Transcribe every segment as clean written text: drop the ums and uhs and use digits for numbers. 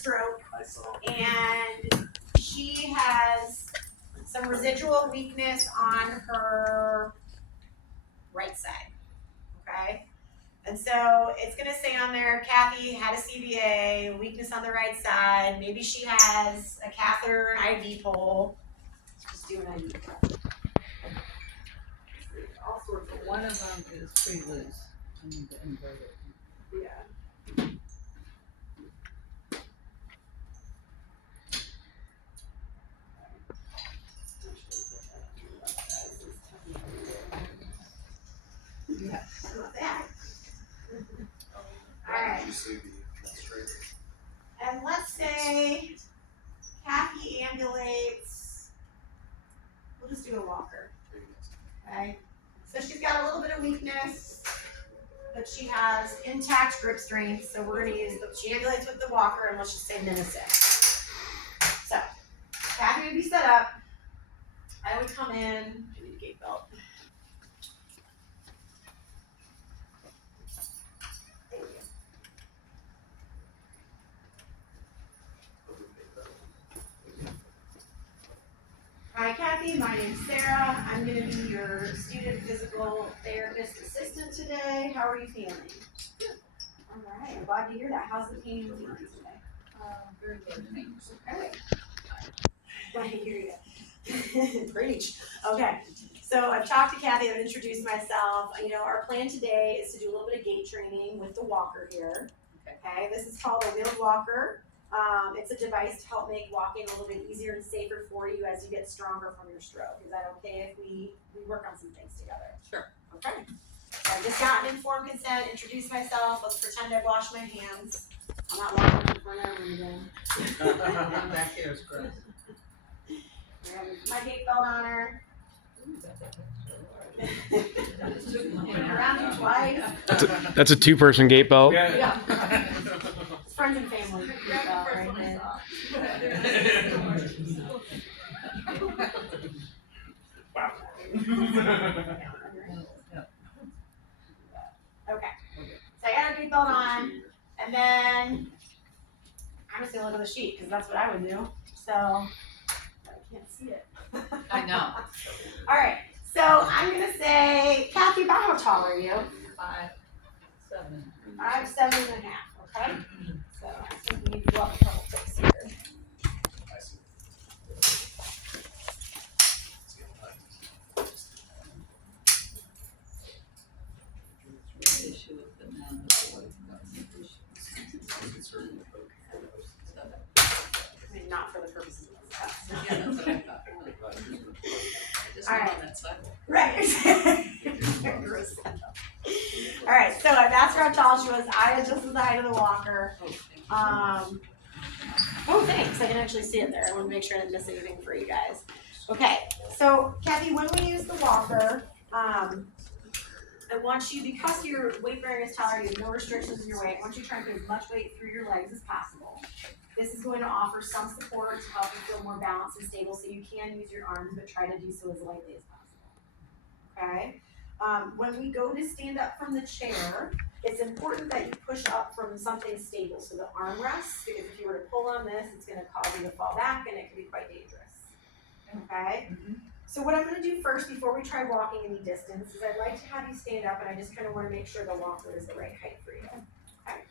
stroke, and she has some residual weakness on her right side, okay? And so it's gonna say on there, Kathy had a CVA, weakness on the right side, maybe she has a catheter, an IV pole. Let's just do an IV pole. All sorts of One of them is pretty loose. I need to invert it. yeah. Yeah. Not bad. Alright. And let's say Kathy ambulates. We'll just do a walker. Okay. So she's got a little bit of weakness, but she has intact grip strength. So we're gonna use she ambulates with the walker, and let's just say Minnesota. So Kathy would be set up. I would come in. I need a gait belt. Hi Kathy, my name's Sarah. I'm going to be your student physical therapist assistant today. How are you feeling? Good. All right, I'm glad to hear that. How's the pain feeling today? Very good. Okay. I hear you. Preach. Okay, so I've talked to Kathy. I've introduced myself. You know, our plan today is to do a little bit of gait training with the walker here. Okay, this is called a wheeled walker. It's a device to help make walking a little bit easier and safer for you as you get stronger from your stroke. Is that okay if we work on some things together? Sure. Okay. So I just got an informed consent, introduce myself. Let's pretend I washed my hands. I'm not walking in front of everyone again. Back here is gross. My gait belt on her. Around you twice. That's a two-person gait belt. Yeah. It's friends and family. Wow. Okay. So I got our gait belt on, and then I'm just gonna look at the sheet because that's what I would do. So I can't see it. I know. All right. So I'm gonna say, Kathy, about how tall are you? 5'7". 5'7.5". Okay. So I think we need to go up a couple ticks here. Issue with the men before it's got some issues. I mean, not for the purposes of this test. Yeah, that's what I thought. I just All went right. on that sidewalk. Right. All right, so I've asked her how tall she was. I adjusted the height of the walker. Oh, thanks. I can actually see it there. I want to make sure I didn't miss anything for you guys. Okay, so Kathy, when we use the walker, I want you, because your weight bearing is tolerated, you have no restrictions in your weight, I want you to try and put as much weight through your legs as possible. This is going to offer some support to help you feel more balanced and stable, so you can use your arms, but try to do so as lightly as possible. Okay? When we go to stand up from the chair, it's important that you push up from something stable, so the armrest, because if you were to pull on this, it's going to cause you to fall back, and it can be quite dangerous. Okay? Mm-hmm. So what I'm going to do first, before we try walking any distance, is I'd like to have you stand up, and I just kind of want to make sure the walker is the right height for you. Okay.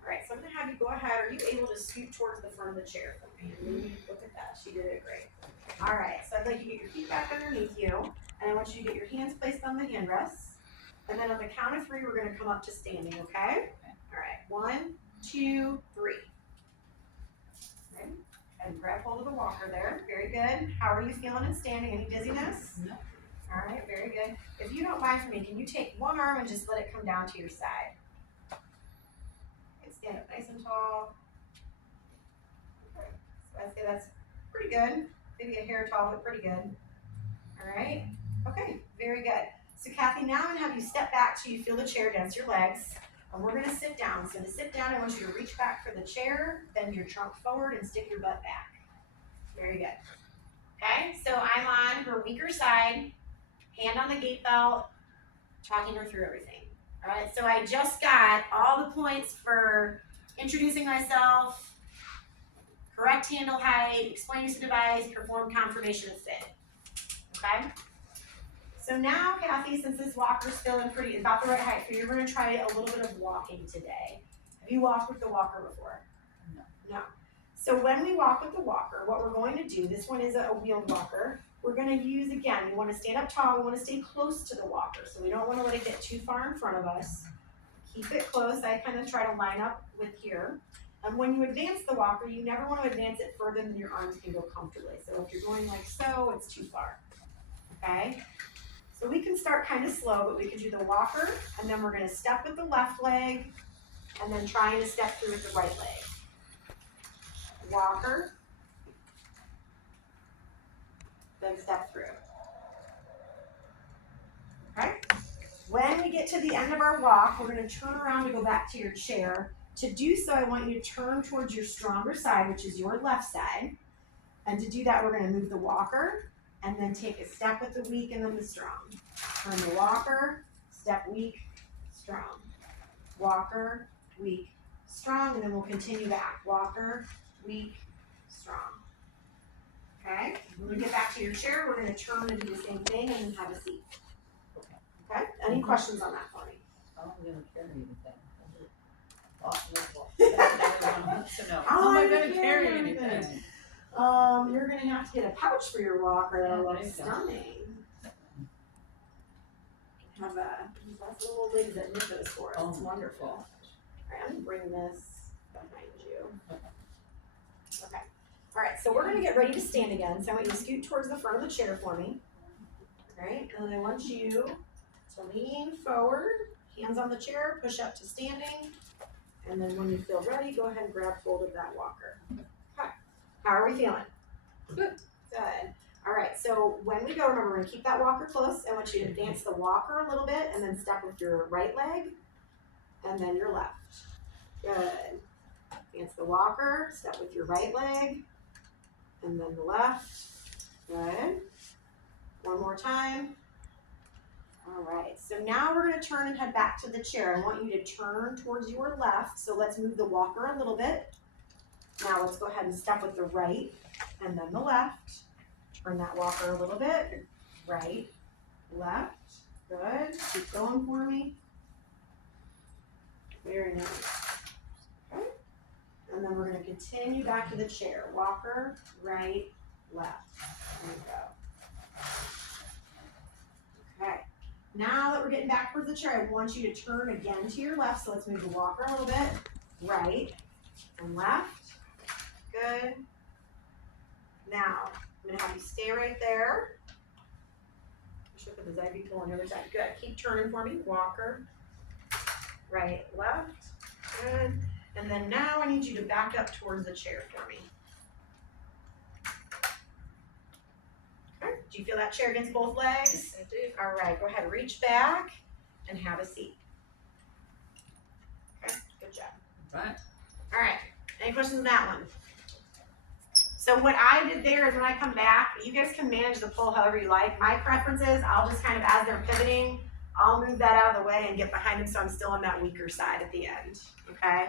All right, so I'm going to have you go ahead. Are you able to scoot towards the front of the chair for me? Look at that. She did it great. All right, so I'd like you to get your feet back underneath you, and I want you to get your hands placed on the handrests. And then on the count of 3, we're going to come up to standing, okay? All right, 1, 2, 3. Okay. And grab hold of the walker there. Very good. How are you feeling in standing? Any dizziness? No. All right, very good. If you don't mind for me, can you take one arm and just let it come down to your side? Okay, stand up nice and tall. Okay, so I'd say that's pretty good. Maybe a hair tall, but pretty good. All right, okay, very good. So Kathy, now I'm gonna have you step back till you feel the chair against your legs. And we're gonna sit down. So to sit down, I want you to reach back for the chair, bend your trunk forward, and stick your butt back. Very good. Okay, so I'm on her weaker side, hand on the gait belt, talking her through everything. All right, so I just got all the points for introducing myself, correct handle height, explain use of device, perform confirmation of fit. Okay? So now, Kathy, since this walker's feeling about the right height for you, we're gonna try a little bit of walking today. Have you walked with the walker before? No. No. So when we walk with the walker, what we're going to do, this one is a wheeled walker, we're gonna use, again, we wanna stand up tall, we wanna stay close to the walker, so we don't wanna let it get too far in front of us. Keep it close, I kind of try to line up with here. And when you advance the walker, you never wanna advance it further than your arms can go comfortably. So if you're going like so, it's too far, okay? So we can start kind of slow, but we can do the walker, and then we're gonna step with the left leg, and then trying to step through with the right leg. Walker, then step through. Okay? When we get to the end of our walk, we're gonna turn around to go back to your chair. To do so, I want you to turn towards your stronger side, which is your left side. And to do that, we're gonna move the walker, and then take a step with the weak and then the strong. Turn the walker, step weak, strong. Walker, weak, strong, and then we'll continue back. Walker, weak, strong. Okay? When we get back to your chair, we're gonna turn and do the same thing and then have a seat. Okay? Any questions on that for me? How am I gonna carry anything? Everyone wants to know, how am I gonna carry anything? You're gonna have to get a pouch for your walker that Yeah, looks there you go. stunning. Have that's the little ladies that knit those for us. It's Oh, wonderful. yeah. Alright, I'm gonna bring this behind you. Okay. Alright, so we're gonna get ready to stand again. So I want you to scoot towards the front of the chair for me. Alright, and then I want you to lean forward, hands on the chair, push up to standing. And then when you feel ready, go ahead and grab hold of that walker. Okay. How are we feeling? Good. Good. All right, so when we go, remember, we're gonna keep that walker close. I want you to advance the walker a little bit and then step with your right leg and then your left. Good. Advance the walker, step with your right leg and then the left. Good. One more time. All right, so now we're gonna turn and head back to the chair. I want you to turn towards your left, so let's move the walker a little bit. Now let's go ahead and step with the right and then the left. Turn that walker a little bit. Right, left, good. Keep going for me. Very nice. Okay. And then we're gonna continue back to the chair. Walker, right, left. There we go. Okay. Now that we're getting back towards the chair, I want you to turn again to your left. So let's move the walker a little bit. Right and left. Good. Now, I'm gonna have you stay right there. Push up with the Ivy pull on the other side. Good. Keep turning for me. Walker. Right, left. Good. And then now I need you to back up towards the chair for me. Okay. Do you feel that chair against both legs? I do. All right, go ahead, reach back and have a seat. Okay, good job. Right. All right, any questions on that one? So what I did there is when I come back, you guys can manage the pull however you like. My preference is I'll just kind of, as they're pivoting, I'll move that out of the way and get behind them so I'm still on that weaker side at the end, okay?